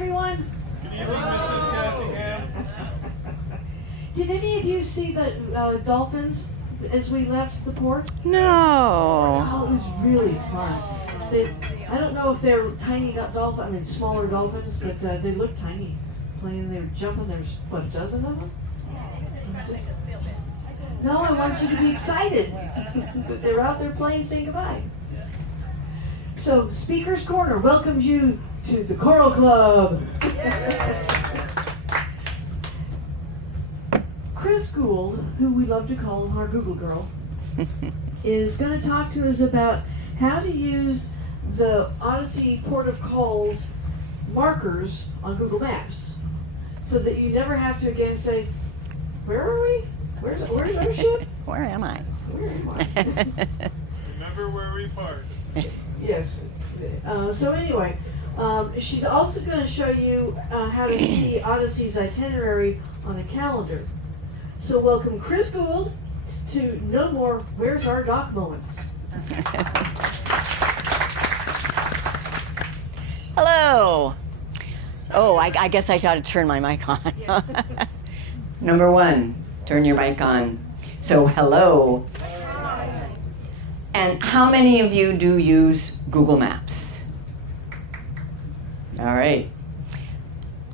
everyone. Good evening, Mrs. Cassingham. Did any of you see the dolphins as we left the port? No. Oh, it was really fun. I don't know if they're tiny dolphins, I mean smaller dolphins, but they look tiny. Playing, they were jumping. There's, what, a dozen of them? No, I want you to be excited. They were out there playing, saying goodbye. So, Speaker's Corner welcomes you to the Choral Club. Chris Guld, who we love to call our Google girl, is going to talk to us about how to use the Odyssey Port of Call's markers on Google Maps so that you never have to again say, where are we? Where's our ship? Where am I? Where am I? Remember where we parked. Yes. So anyway, she's also going to show you how to see Odyssey's itinerary on a calendar. So welcome Chris Guld to no more Where's Our Doc moments. Hello. Oh, I guess I ought to turn my mic on. Number one, turn your mic on. So hello. And how many of you do use Google Maps? All right.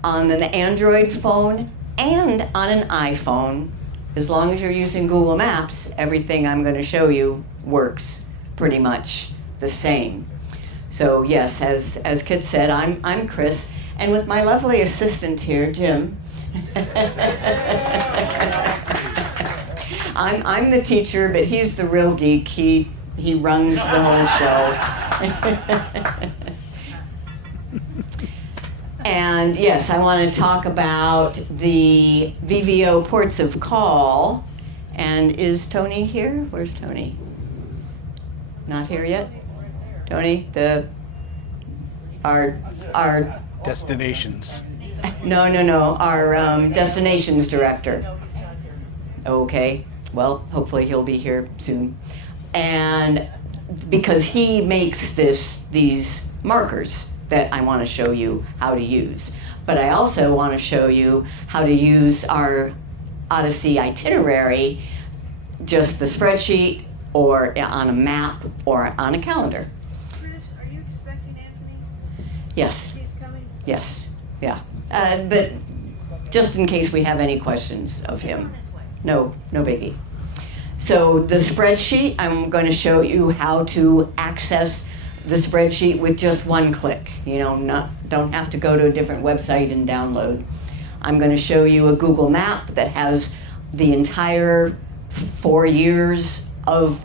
On an Android phone and on an iPhone, as long as you're using Google Maps, everything I'm going to show you works pretty much the same. So yes, as Kit said, I'm Chris, and with my lovely assistant here, Jim. I'm the teacher, but he's the real geek. He runs the whole show. And yes, I want to talk about the VVO ports of call. And is Tony here? Where's Tony? Not here yet? Tony, our destinations. No, our destinations director. Okay, well, hopefully he'll be here soon. And because he makes these markers that I want to show you how to use. But I also want to show you how to use our Odyssey itinerary, just the spreadsheet, or on a map, or on a calendar. Chris, are you expecting Anthony? Yes. He's coming? Yes, yeah. But just in case we have any questions of him. No biggie. So the spreadsheet, I'm going to show you how to access the spreadsheet with just one click. You know, don't have to go to a different website and download. I'm going to show you a Google map that has the entire 4 years of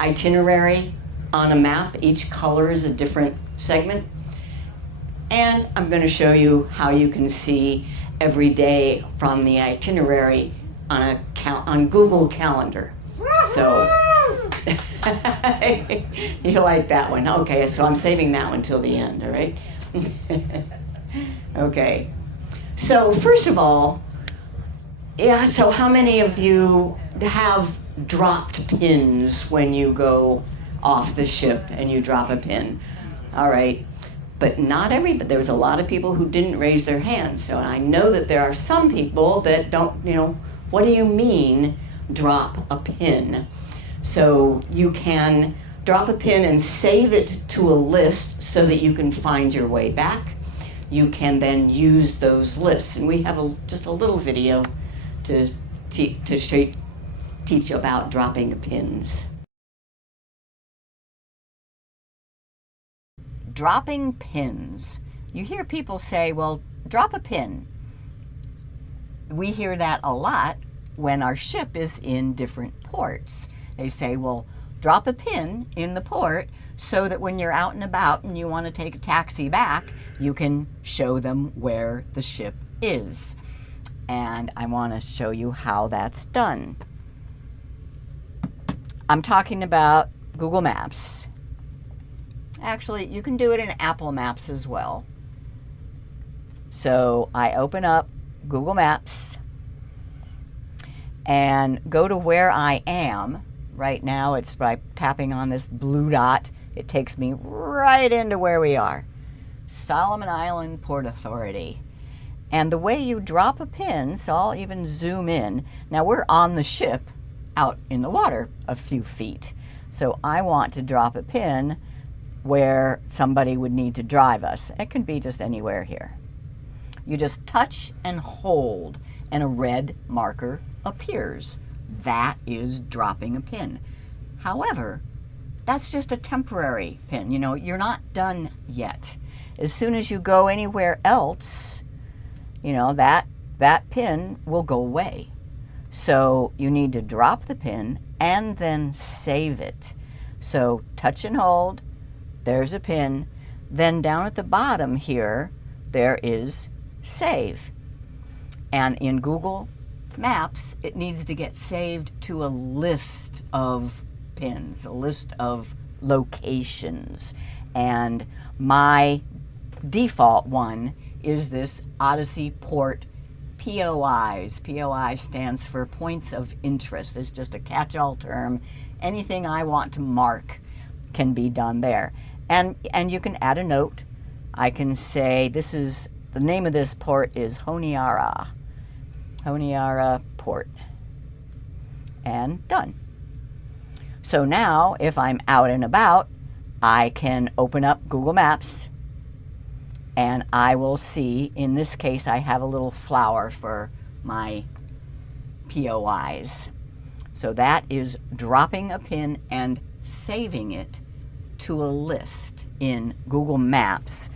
itinerary on a map. Each color is a different segment. And I'm going to show you how you can see every day from the itinerary on Google Calendar. So you like that one? Okay, so I'm saving that one till the end, all right? Okay. So first of all, yeah, so how many of you have dropped pins when you go off the ship and you drop a pin? All right. But not everybody. There was a lot of people who didn't raise their hands. So I know that there are some people that don't, what do you mean drop a pin? So you can drop a pin and save it to a list so that you can find your way back. You can then use those lists. And we have just a little video to teach you about dropping pins. Dropping pins. You hear people say, well, drop a pin. We hear that a lot when our ship is in different ports. They say, well, drop a pin in the port so that when you're out and about and you want to take a taxi back, you can show them where the ship is. And I want to show you how that's done. I'm talking about Google Maps. Actually, you can do it in Apple Maps as well. So I open up Google Maps and go to where I am. Right now, it's by tapping on this blue dot. It takes me right into where we are. Solomon Island Port Authority. And the way you drop a pin, so I'll even zoom in. Now we're on the ship out in the water a few feet. So I want to drop a pin where somebody would need to drive us. It can be just anywhere here. You just touch and hold and a red marker appears. That is dropping a pin. However, that's just a temporary pin. You know, you're not done yet. As soon as you go anywhere else, you know, that pin will go away. So you need to drop the pin and then save it. So touch and hold, there's a pin. Then down at the bottom here, there is save. And in Google Maps, it needs to get saved to a list of pins, a list of locations. And my default one is this Odyssey Port POIs. POI stands for Points of Interest. It's just a catch-all term. Anything I want to mark can be done there. And you can add a note. I can say this is, the name of this port is Honiara Port. And done. So now if I'm out and about, I can open up Google Maps and I will see, in this case, I have a little flower for my POIs. So that is dropping a pin and saving it to a list in Google Maps.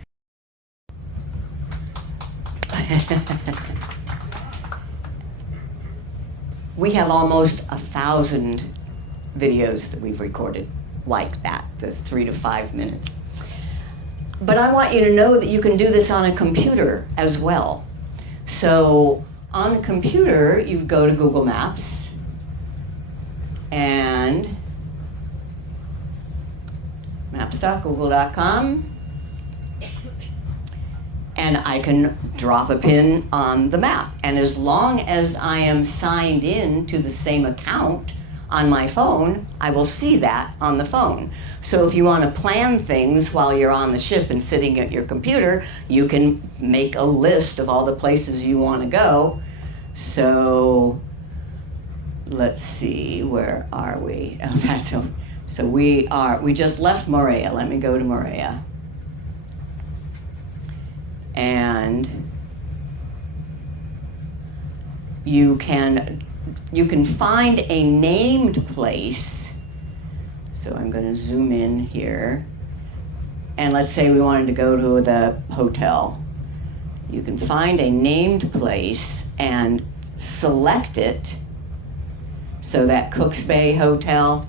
We have almost 1,000 videos that we've recorded like that, the 3 to 5 minutes. But I want you to know that you can do this on a computer as well. So on the computer, you go to Google Maps and maps.google.com, and I can drop a pin on the map. And as long as I am signed in to the same account on my phone, I will see that on the phone. So if you want to plan things while you're on the ship and sitting at your computer, you can make a list of all the places you want to go. So let's see, where are we? So we just left Moorea. Let me go to Moorea. And you can find a named place. So I'm going to zoom in here. And let's say we wanted to go to the hotel. You can find a named place and select it. So that Cooks Bay Hotel.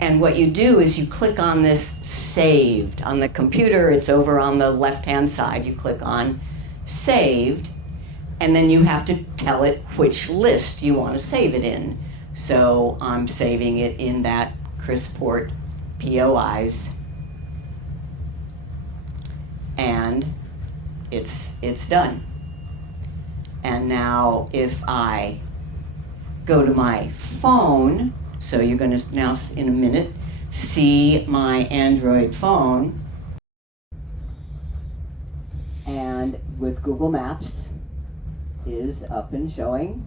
And what you do is you click on this saved. On the computer, it's over on the left-hand side. You click on saved. And then you have to tell it which list you want to save it in. So I'm saving it in that Chrisport POIs. And it's done. And now if I go to my phone, so you're going to now in a minute see my Android phone. And with Google Maps is up and showing,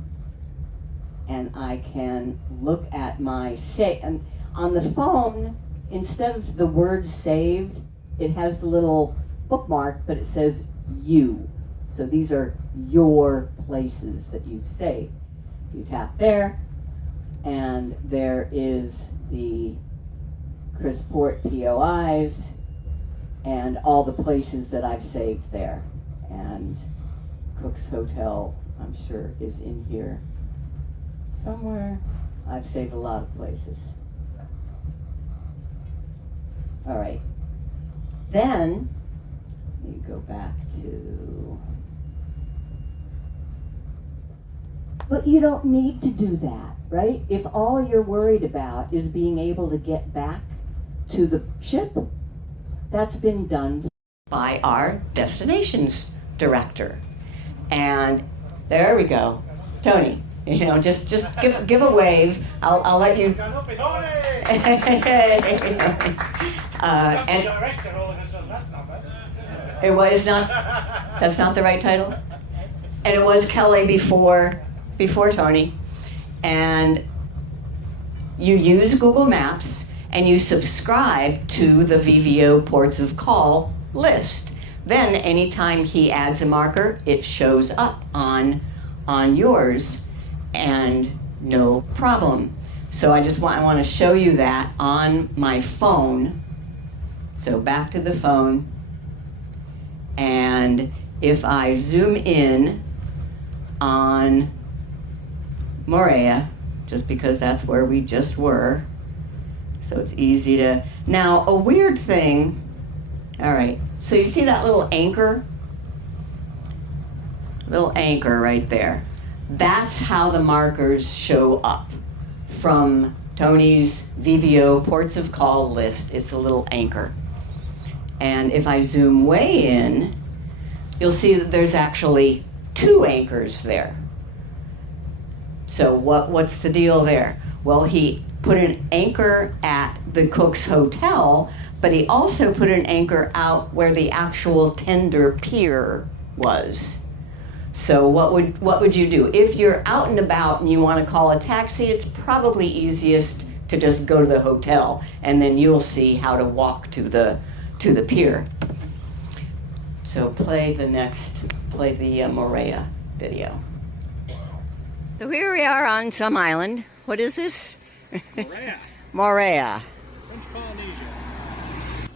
and I can look at my save. And on the phone, instead of the word saved, it has the little bookmark, but it says you. So these are your places that you've saved. You tap there, and there is the Chrisport POIs and all the places that I've saved there. And Cook's Hotel, I'm sure, is in here somewhere. I've saved a lot of places. All right. Then, you go back to... But you don't need to do that, right? If all you're worried about is being able to get back to the ship, that's been done by our destinations director. And there we go. Tony, you know, just give a wave. I'll let you. It was not. That's not the right title. And it was Kelly before Tony. And you use Google Maps and you subscribe to the VVO ports of call list. Then anytime he adds a marker, it shows up on yours, and no problem. So I want to show you that on my phone. So back to the phone, and if I zoom in on Morea, just because that's where we just were, so it's easy to. Now, a weird thing, all right, so you see that little anchor? Little anchor right there. That's how the markers show up from Tony's VVO ports of call list. It's a little anchor. And if I zoom way in, you'll see that there's actually 2 anchors there. So what's the deal there? Well, he put an anchor at the Cook's Hotel, but he also put an anchor out where the actual tender pier was. So what would you do? If you're out and about and you want to call a taxi, it's probably easiest to just go to the hotel, and then you'll see how to walk to the pier. So play the Morea video. So here we are on some island. What is this? Morea. Morea. French Polynesia.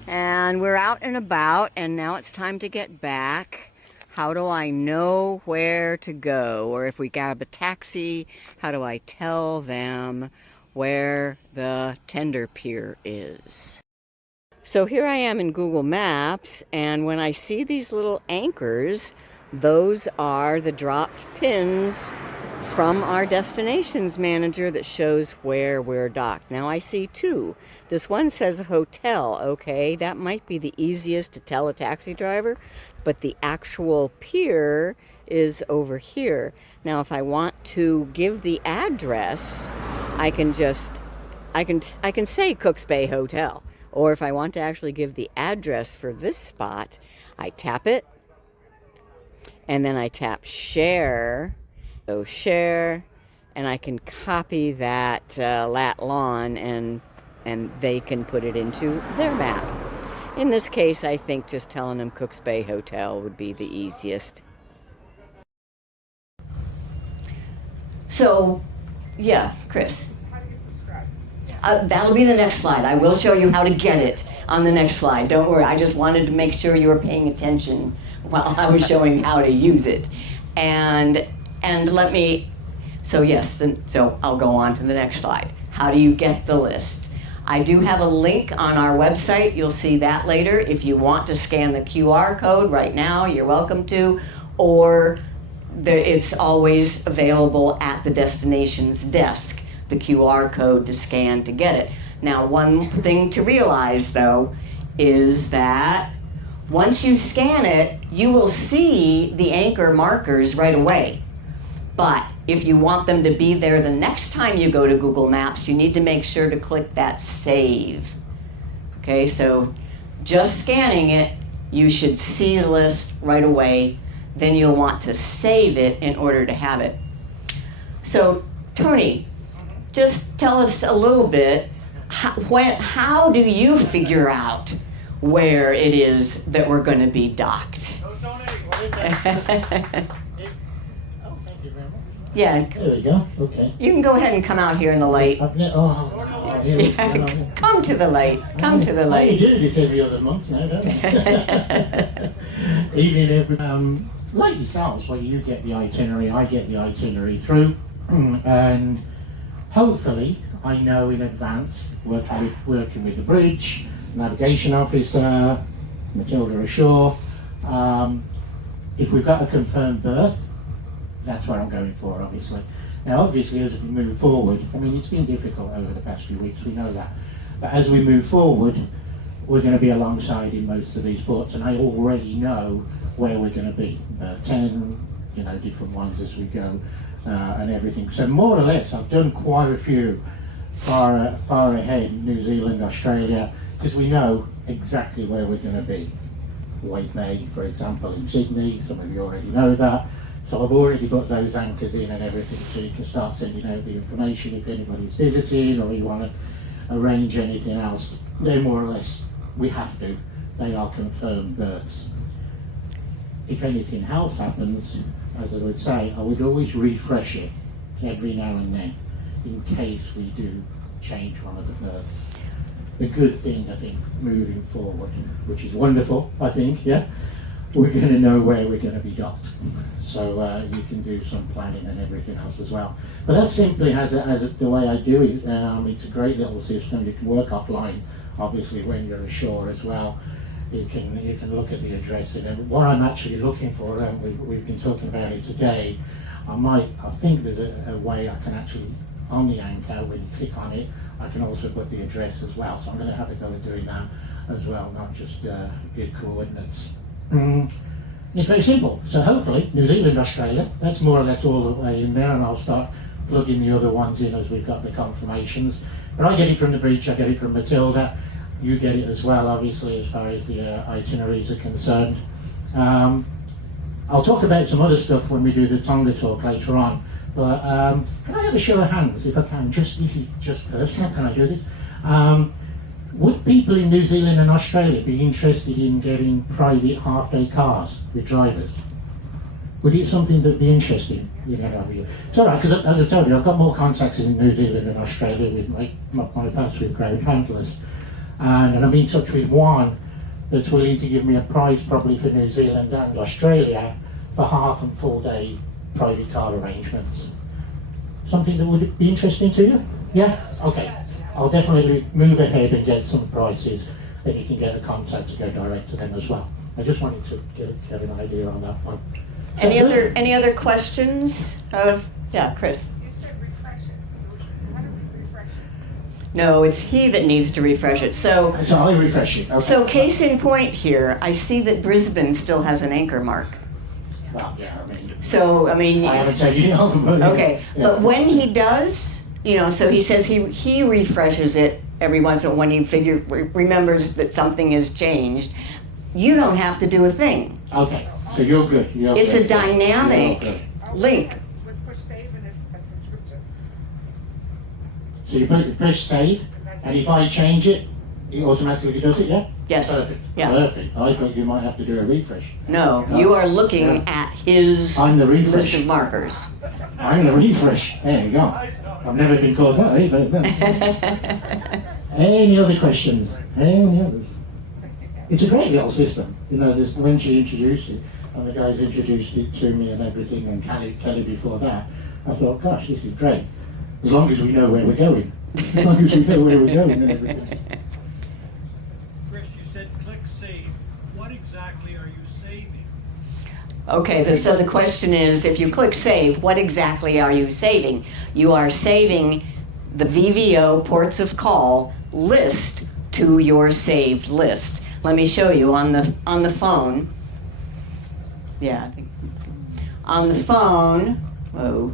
And we're out and about, and now it's time to get back. How do I know where to go? Or if we grab a taxi, how do I tell them where the tender pier is? So here I am in Google Maps, and when I see these little anchors, those are the dropped pins from our destinations manager that shows where we're docked. Now I see 2. This one says hotel. Okay, that might be the easiest to tell a taxi driver, but the actual pier is over here. Now if I want to give the address, I can say Cooks Bay Hotel. Or if I want to actually give the address for this spot, I tap it, and then I tap share. So share, and I can copy that lat lawn, and they can put it into their map. In this case, I think just telling them Cooks Bay Hotel would be the easiest. So, yeah, Chris. How do you subscribe? That'll be the next slide. I will show you how to get it on the next slide. Don't worry. I just wanted to make sure you were paying attention while I was showing how to use it. And let me, so yes, so I'll go on to the next slide. How do you get the list? I do have a link on our website. You'll see that later. If you want to scan the QR code right now, you're welcome to, or it's always available at the destinations desk, the QR code to scan to get it. Now, one thing to realize, though, is that once you scan it, you will see the anchor markers right away. But if you want them to be there the next time you go to Google Maps, you need to make sure to click that save. Okay, so just scanning it, you should see the list right away. Then you'll want to save it in order to have it. So, Tony, just tell us a little bit, how do you figure out where it is that we're going to be docked? Oh, Tony. Oh, thank you very much. Yeah, There we go. Okay. you can go ahead and come out here in the light. Here we Yeah, go. come to the light. Come to the I light. do this every other month now, don't I? Evening, every like yourselves, where you get the itinerary, I get the itinerary through, and hopefully I know in advance, working with the bridge, navigation officer, Matilda ashore. If we've got a confirmed berth, that's where I'm going for, obviously. Now, obviously, as we move forward, I mean, it's been difficult over the past few weeks, we know that. But as we move forward, we're going to be alongside in most of these ports, and I already know where we're going to be. 10, different ones as we go, and everything. So more or less, I've done quite a few far ahead, New Zealand, Australia, because we know exactly where we're going to be. White Bay, for example, in Sydney, some of you already know that. So I've already put those anchors in and everything, so you can start sending out the information if anybody's visiting or you want to arrange anything else. They're more or less, we have to, they are confirmed berths. If anything else happens, as I would say, I would always refresh it every now and then in case we do change one of the berths. The good thing, I think, moving forward, which is wonderful, I think, yeah, we're going to know where we're going to be docked. So you can do some planning and everything else as well. But that's simply as the way I do it. It's a great little system. You can work offline, obviously, when you're ashore as well. You can look at the address. And what I'm actually looking for, we've been talking about it today, I think there's a way I can actually, on the anchor, when you click on it, I can also put the address as well. So I'm going to have a go at doing that as well, not just grid coordinates. It's very simple. So hopefully, New Zealand, Australia, that's more or less all the way in there, and I'll start plugging the other ones in as we've got the confirmations. But I get it from the beach, I get it from Matilda, you get it as well, obviously, as far as the itineraries are concerned. I'll talk about some other stuff when we do the Tonga talk later on. But can I have a show of hands, if I can? This is just personal. Can I do this? Would people in New Zealand and Australia be interested in getting private half-day cars with drivers? Would it be something that'd be interesting? It's all right, because as I told you, I've got more contacts in New Zealand and Australia with my past with ground handlers, and I'm in touch with one that's willing to give me a price probably for New Zealand and Australia for half and full day private car arrangements. Something that would be interesting to you? Yeah? Okay. I'll definitely move ahead and get some prices, and you can get a contact to go direct to them as well. I just wanted to get an idea on that one. Any other questions? Yeah, Chris. You said refresh it. How do we refresh it? No, it's he that needs to refresh it. So I'll refresh it. Okay. So case in point here, I see that Brisbane still has an anchor mark. Well, yeah, I haven't taken it on, but okay, yeah. But when he does, so he says he refreshes it every once in a while when he remembers that something has changed. You don't have to do a thing. Okay, so you're good. It's a dynamic link. Let's push save and it's a subscription. So you push save, and if I change it, it automatically does it, yeah? Yes. Perfect. Yeah. Perfect. I thought you might have to do a refresh. No, you are looking at his I'm the refresh. list of markers. I'm the refresh. There you go. I've never been called that either. No. Any other questions? Any others? It's a great little system. When she introduced it, and the guys introduced it to me and everything, and Kelly before that, I thought, gosh, this is great. As long as we know where we're going. As long as we know where we're going and everything. Chris, you said click save. What exactly are you saving? Okay, so the question is, if you click save, what exactly are you saving? You are saving the VVO ports of call list to your saved list. Let me show you on the phone. Yeah, I think on the phone. Whoa.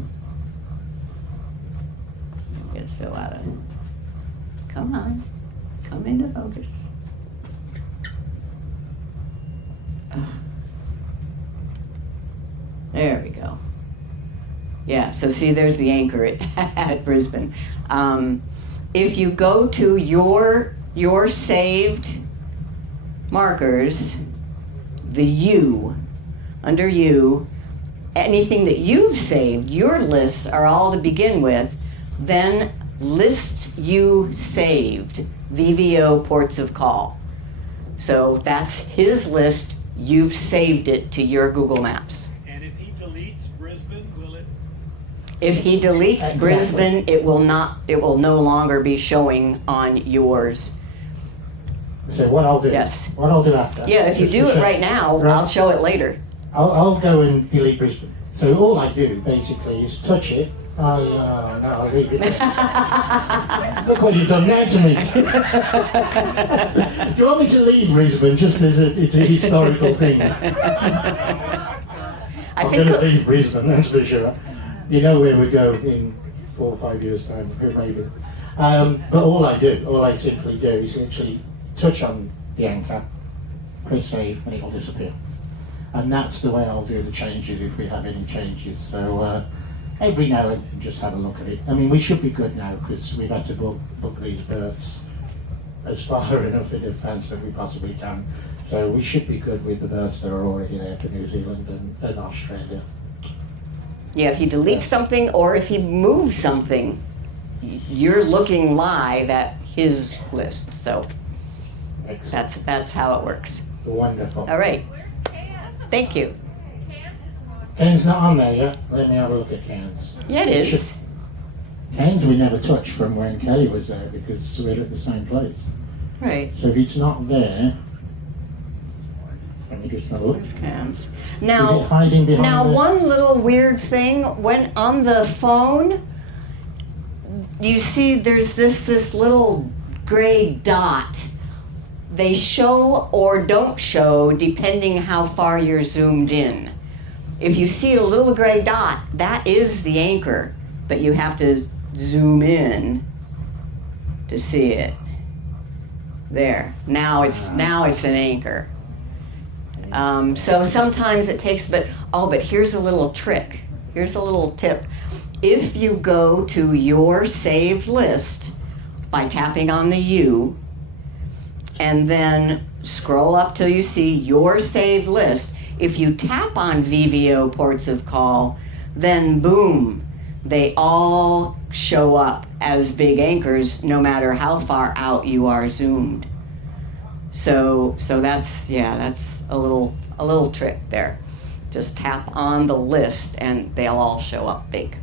Get so out of. Come on, come into focus. There we go. Yeah, so see, there's the anchor at Brisbane. If you go to your saved markers, the U, under U, anything that you've saved, your lists are all to begin with, then lists you saved, VVO ports of call. So that's his list, you've saved it to your Google Maps. And if he deletes Brisbane, will it? If he deletes Exactly. Brisbane, it will no longer be showing on yours. So what I'll do after. Yeah, if you just do to it show- right now, I'll show it later. I'll go and delete Brisbane. So all I do basically is touch it. I'll leave it. Look what you've done now to me. Do you want me to leave Brisbane just as it's a historical thing? I'm going to leave Brisbane, that's for sure. You know where we go in 4 or 5 years' time, maybe. But all I simply do is actually touch on the anchor, click save, and it'll disappear. And that's the way I'll do the changes if we have any changes. So every now and then just have a look at it. I mean, we should be good now because we've had to book these berths as far enough in advance that we possibly can. So we should be good with the berths that are already there for New Zealand and Australia. Yeah, if he deletes something or if he moves something, you're looking live at his list. So Excellent. that's how it works. Wonderful. All right. Where's Cass? Thank you. Cass is not. Cairns not on there yet. Let me have a look at Cairns. Yeah, it is. Cairns we never touched from when Kelly was there because we're at the same place. Right. So if it's not there, let me just have a look. Cams. Is Now, it hiding behind now the- one little weird thing, when on the phone, you see there's this little gray dot. They show or don't show depending how far you're zoomed in. If you see a little gray dot, that is the anchor, but you have to zoom in to see it. There. Now it's an anchor. So sometimes it takes, but here's a little trick. Here's a little tip. If you go to your saved list by tapping on the U and then scroll up till you see your saved list, if you tap on VVO ports of call, then boom, they all show up as big anchors no matter how far out you are zoomed. So that's a little trick there. Just tap on the list and they'll all show up big.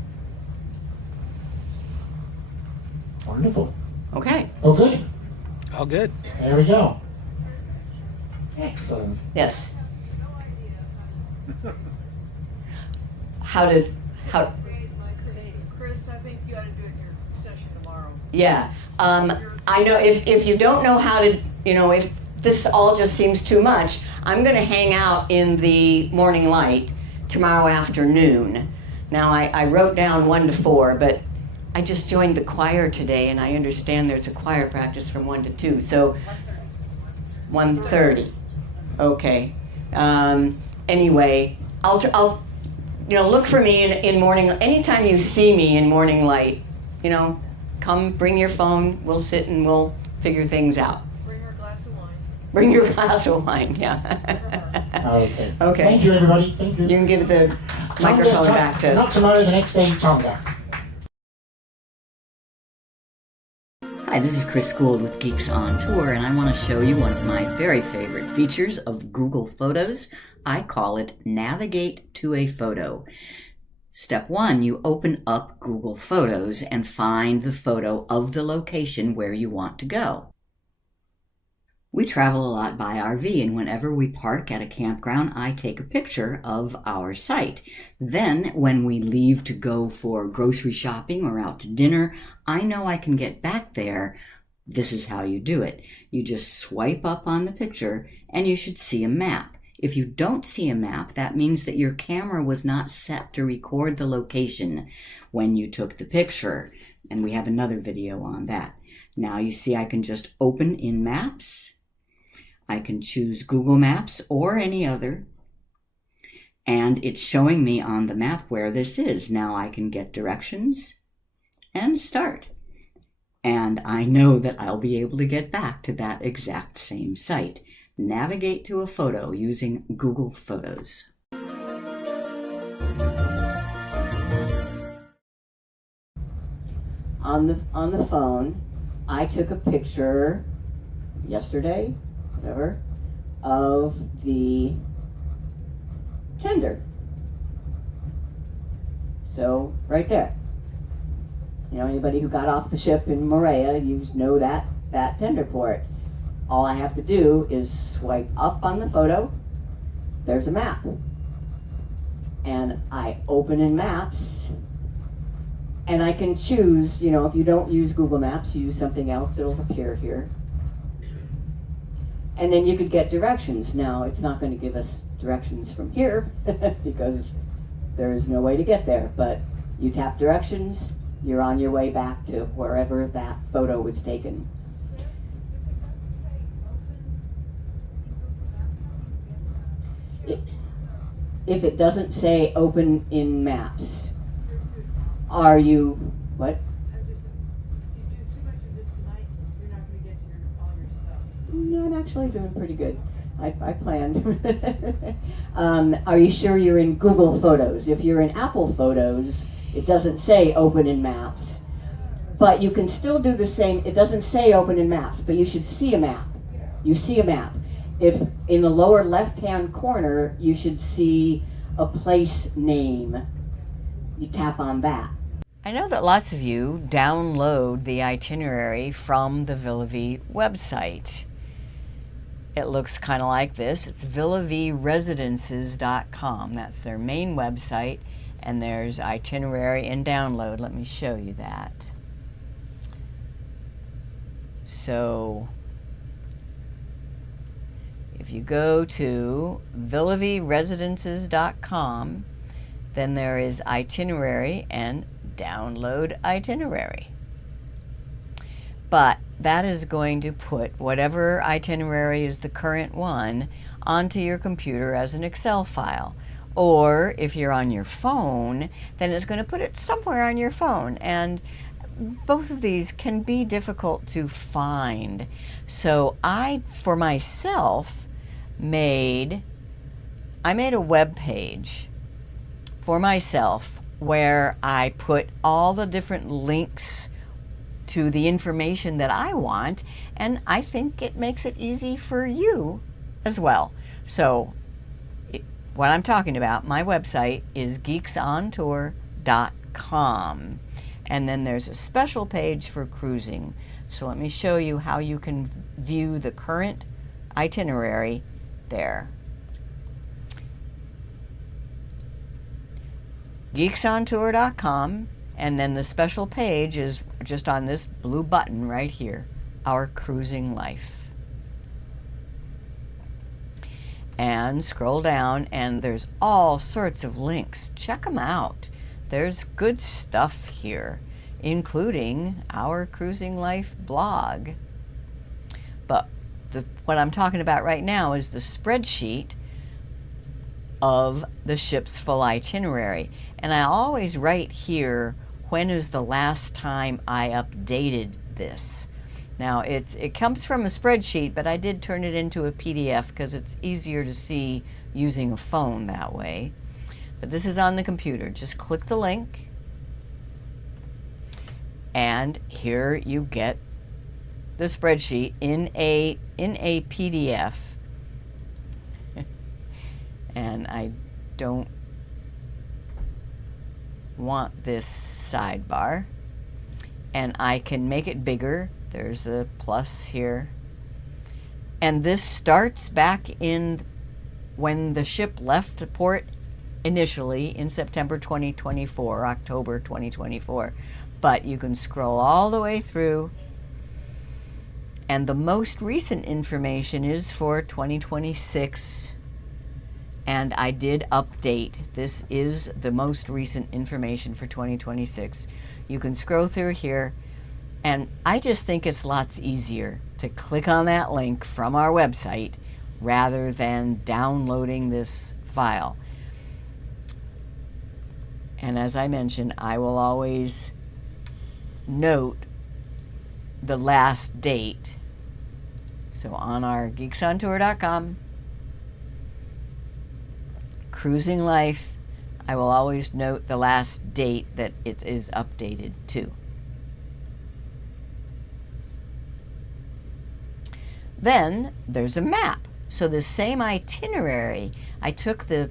Wonderful. Okay. Okay, All good. there we go. Excellent. Yes. How Chris, I think you ought to do it in your session tomorrow. Yeah. I know if you don't know how to, if this all just seems too much, I'm going to hang out in the morning light tomorrow afternoon. Now, I wrote down 1 to 4, but I just joined the choir today, and I understand there's a choir practice from 1 to 2. So 1:30. Okay. Anyway, I'll look for me in morning. Anytime you see me in morning light, come bring your phone. We'll sit and we'll figure things out. Bring her a glass of wine. Bring your glass of wine. Yeah. Okay. Okay. Thank you, everybody. Thank you. You can give the microphone back to. Not tomorrow, the next day, Tonga. Hi, this is Chris Guld with Geeks on Tour, and I want to show you one of my very favorite features of Google Photos. I call it Navigate to a Photo. Step 1, you open up Google Photos and find the photo of the location where you want to go. We travel a lot by RV, and whenever we park at a campground, I take a picture of our site. Then, when we leave to go for grocery shopping or out to dinner, I know I can get back there. This is how you do it. You just swipe up on the picture, and you should see a map. If you don't see a map, that means that your camera was not set to record the location when you took the picture, and we have another video on that. Now you see I can just open in Maps. I can choose Google Maps or any other, and it's showing me on the map where this is. Now I can get directions and start. And I know that I'll be able to get back to that exact same site. Navigate to a photo using Google Photos. On the phone, I took a picture yesterday, whatever, of the tender. So right there. Anybody who got off the ship in Moorea, you know that tender port. All I have to do is swipe up on the photo. There's a map. And I open in Maps, and I can choose, if you don't use Google Maps, you use something else, it'll appear here. And then you could get directions. Now, it's not going to give us directions from here because there is no way to get there, but you tap directions, you're on your way back to wherever that photo was taken. if it doesn't say open in maps, are you, what? If you do too much of this tonight, you're not gonna get to all your stuff. No, I'm actually doing pretty good. I planned. Are you sure you're in Google Photos? If you're in Apple Photos, it doesn't say open in maps. But you can still do the same. It doesn't say open in maps, but you should see a map. You see a map. If in the lower left-hand corner, you should see a place name. You tap on that. I know that lots of you download the itinerary from the Villa Vie website. It looks kind of like this. It's villavieresidences.com. That's their main website, and there's itinerary and download. Let me show you that. So if you go to villavieresidences.com, then there is itinerary and download itinerary. But that is going to put whatever itinerary is the current one onto your computer as an Excel file. Or if you're on your phone, then it's going to put it somewhere on your phone. And both of these can be difficult to find. So I, for myself, made a web page for myself where I put all the different links to the information that I want, and I think it makes it easy for you as well. So what I'm talking about, my website is geeksontour.com, and then there's a special page for cruising. So let me show you how you can view the current itinerary there. geeksontour.com, and then the special page is just on this blue button right here, Our Cruising Life. And scroll down, and there's all sorts of links. Check them out. There's good stuff here, including Our Cruising Life blog. But what I'm talking about right now is the spreadsheet of the ship's full itinerary. And I always write here, when is the last time I updated this? Now it comes from a spreadsheet, but I did turn it into a PDF because it's easier to see using a phone that way. But this is on the computer. Just click the link, and here you get the spreadsheet in a PDF. And I don't want this sidebar, and I can make it bigger. There's the plus here, and this starts back in when the ship left the port initially in September 2024, October 2024, but you can scroll all the way through, and the most recent information is for 2026. And I did update. This is the most recent information for 2026. You can scroll through here, and I just think it's lots easier to click on that link from our website rather than downloading this file. And as I mentioned, I will always note the last date. So on our geeksontour.com Cruising Life, I will always note the last date that it is updated to. Then there's a map. So the same itinerary, I took the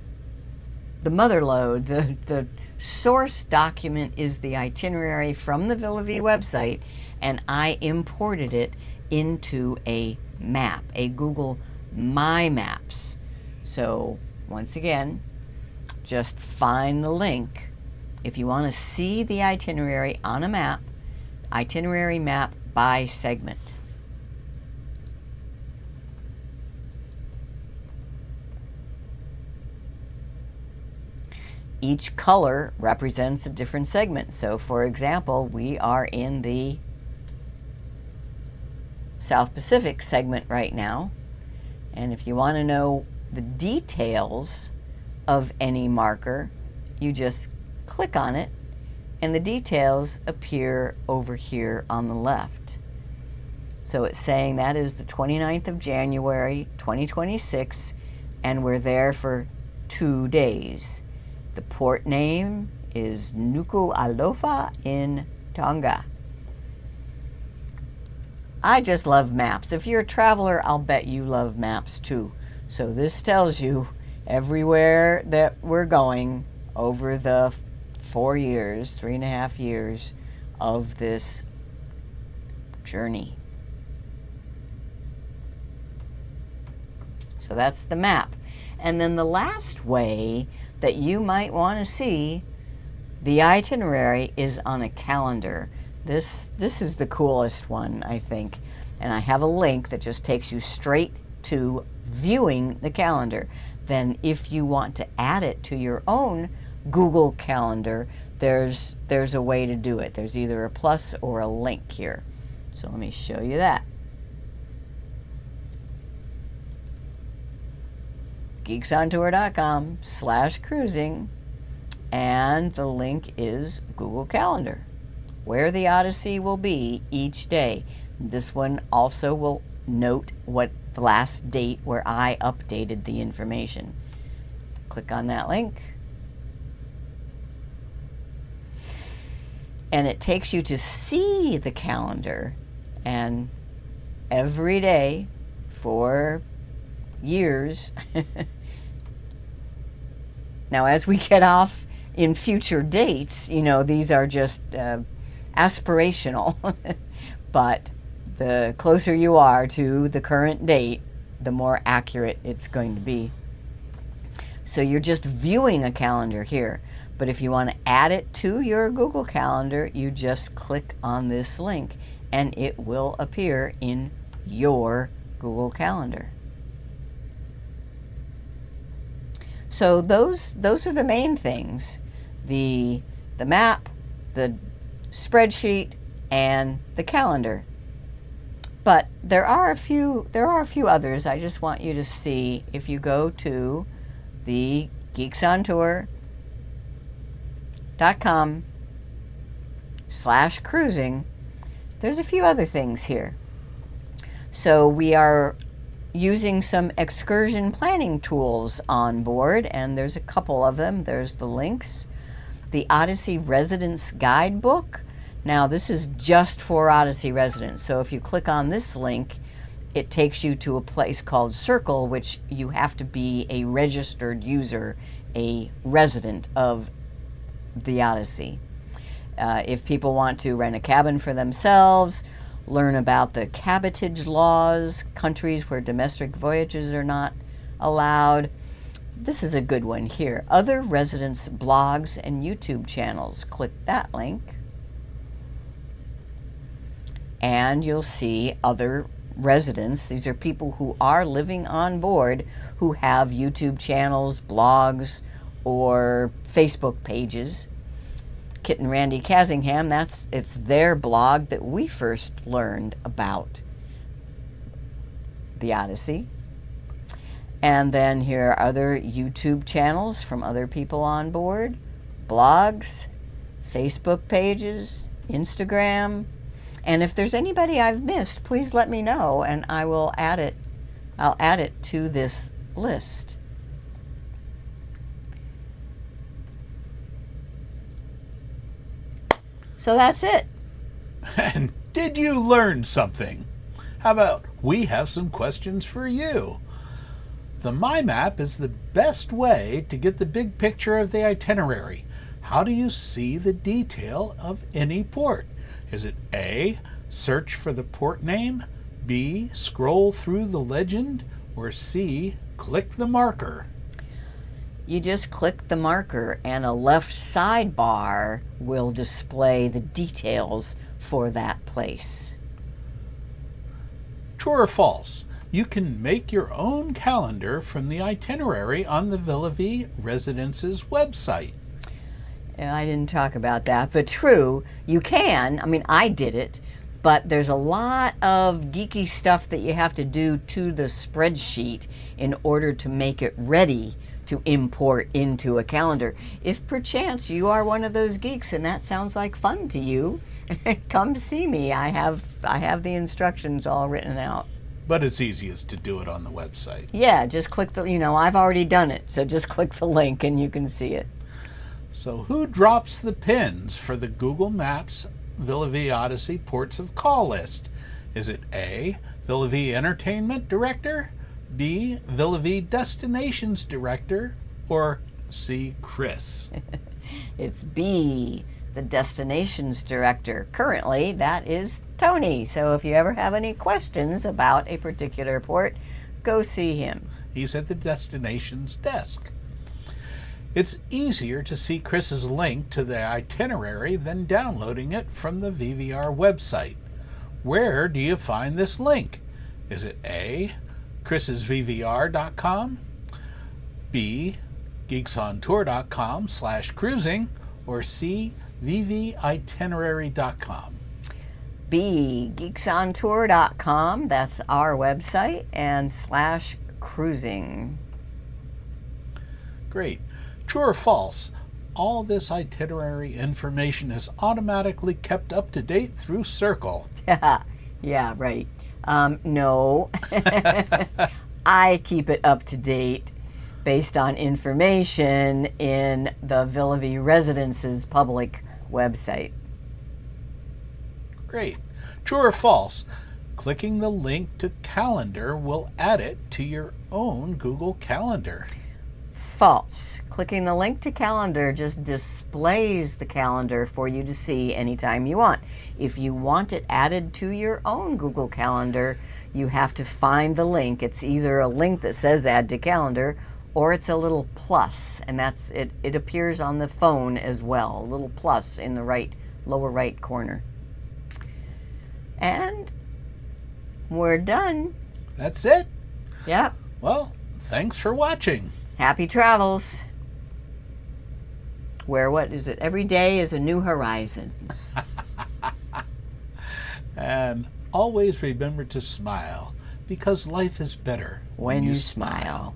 mother load, the source document is the itinerary from the Villa Vie website, and I imported it into a map, a Google My Maps. So once again, just find the link. If you want to see the itinerary on a map, itinerary map by segment. Each color represents a different segment. So for example, we are in the South Pacific segment right now. And if you want to know the details of any marker, you just click on it and the details appear over here on the left. So it's saying that is the 29th of January 2026 and we're there for 2 days. The port name is Nuku'alofa in Tonga. I just love maps. If you're a traveler, I'll bet you love maps too. So this tells you everywhere that we're going over the 4 years, 3.5 years of this journey. So that's the map. And then the last way that you might want to see the itinerary is on a calendar. This is the coolest one, I think. And I have a link that just takes you straight to viewing the calendar. Then if you want to add it to your own Google Calendar, there's a way to do it. There's either a plus or a link here. So let me show you that. geeksontour.com/cruising, and the link is Google Calendar, where the Odyssey will be each day. This one also will note what the last date where I updated the information. Click on that link, and it takes you to see the calendar, and every day for years. Now, as we get off in future dates, you know, these are just aspirational, but the closer you are to the current date, the more accurate it's going to be. So you're just viewing a calendar here, but if you want to add it to your Google Calendar, you just click on this link and it will appear in your Google Calendar. So those are the main things: the map, the spreadsheet, and the calendar. But there are a few others I just want you to see. If you go to the geeksontour.com/cruising, there's a few other things here. So we are using some excursion planning tools on board, and there's a couple of them. There's the links. The Odyssey Residence Guidebook. Now this is just for Odyssey residents, so if you click on this link, it takes you to a place called Circle, which you have to be a registered user, a resident of the Odyssey. If people want to rent a cabin for themselves, learn about the cabotage laws, countries where domestic voyages are not allowed, this is a good one here. Other residents' blogs and YouTube channels. Click that link, and you'll see other residents. These are people who are living on board who have YouTube channels, blogs, or Facebook pages. Kit and Randy Cassingham, it's their blog that we first learned about the Odyssey. And then here are other YouTube channels from other people on board, blogs, Facebook pages, Instagram. And if there's anybody I've missed, please let me know and I will add it. I'll add it to this list. So that's it. And did you learn something? How about we have some questions for you? The My Map is the best way to get the big picture of the itinerary. How do you see the detail of any port? Is it A, search for the port name, B, scroll through the legend, or C, click the marker? You just click the marker and a left sidebar will display the details for that place. True or false? You can make your own calendar from the itinerary on the Villa Vie Residence's website. I didn't talk about that, but true, you can. I mean, I did it, But there's a lot of geeky stuff that you have to do to the spreadsheet in order to make it ready to import into a calendar. If perchance you are one of those geeks and that sounds like fun to you, come see me. I have the instructions all written out. But it's easiest to do it on the website. Yeah, just click the, I've already done it, so just click the link and you can see it. So who drops the pins for the Google Maps Villa Vie Odyssey ports of call list? Is it A, Villa Vie Entertainment Director, B, Villa Vie Destinations Director, or C, Chris? It's B, the Destinations Director. Currently, that is Tony. So if you ever have any questions about a particular port, go see him. He's at the Destinations desk. It's easier to see Chris's link to the itinerary than downloading it from the VVR website. Where do you find this link? Is it A, chrissvvr.com, B, geeksontour.com/cruising, or C, vvitinerary.com? B, geeksontour.com, that's our website, and /cruising. Great. True or false? All this itinerary information is automatically kept up to date through Circle. Yeah, right. No. I keep it up to date based on information in the Villa Vie Residence's public website. Great. True or false? Clicking the link to calendar will add it to your own Google Calendar. False. Clicking the link to calendar just displays the calendar for you to see anytime you want. If you want it added to your own Google Calendar, you have to find the link. It's either a link that says add to calendar, or it's a little plus, and that's it. It appears on the phone as well, a little plus in the lower right corner. And we're done. That's it? Yep. Well, thanks for watching. Happy travels. Where, what is it? Every day is a new horizon. And always remember to smile, because life is better When you smile.